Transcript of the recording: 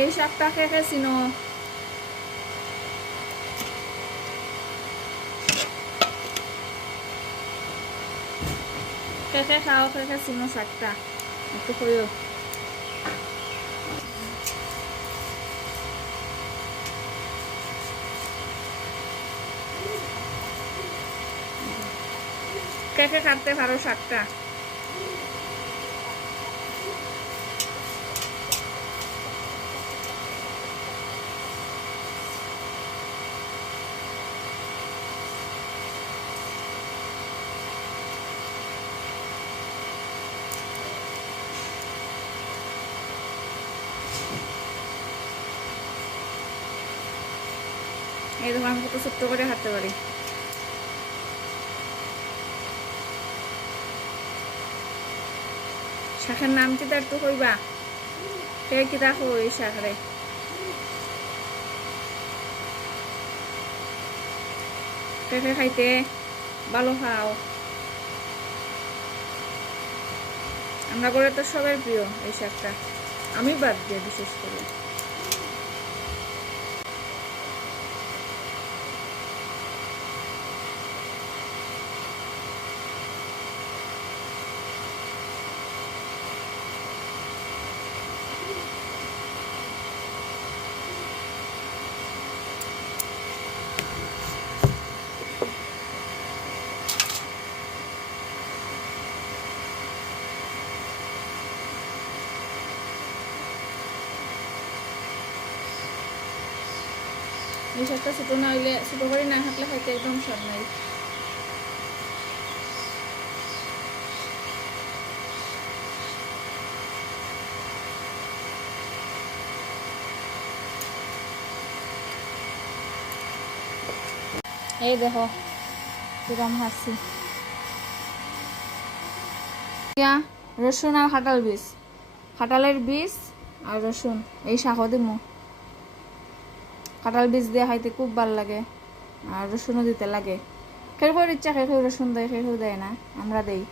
এই শাকটা খেয়ে চিনো? খেয়ে খাও, খেয়ে চিনো শাকটা একটু কইও। খেয়ে কাটতে পারো শাকটা? এই দেখো আমি কত ছোট্ট করে হাঁটতে পারি। শাকের নাম কি তার একটু কইবা? কে কি দেখো এই শাকরে? কে খাইতে ভালো খাও? আমরা করে তো সবার প্রিয় এই শাকটা, আমি বাদ দিয়ে বিশেষ করে। এই শাকটা ছোটো না হইলে, ছোটো করে না হাঁটলে খাইতে একদম স্বাদ নাই। এই দেখো কিরম হাসি। রসুন আর খাটাল বীজ, খাটালের বীজ আর রসুন এই শাকও দিমু। কাঁঠাল বীজ দিয়ে খাইতে খুব ভাল লাগে, আর রসুনও দিতে লাগে। কেউ কেউ ইচ্ছা কেউ কেউ রসুন দেয়, কেউ কেউ দেয় না, আমরা দেই।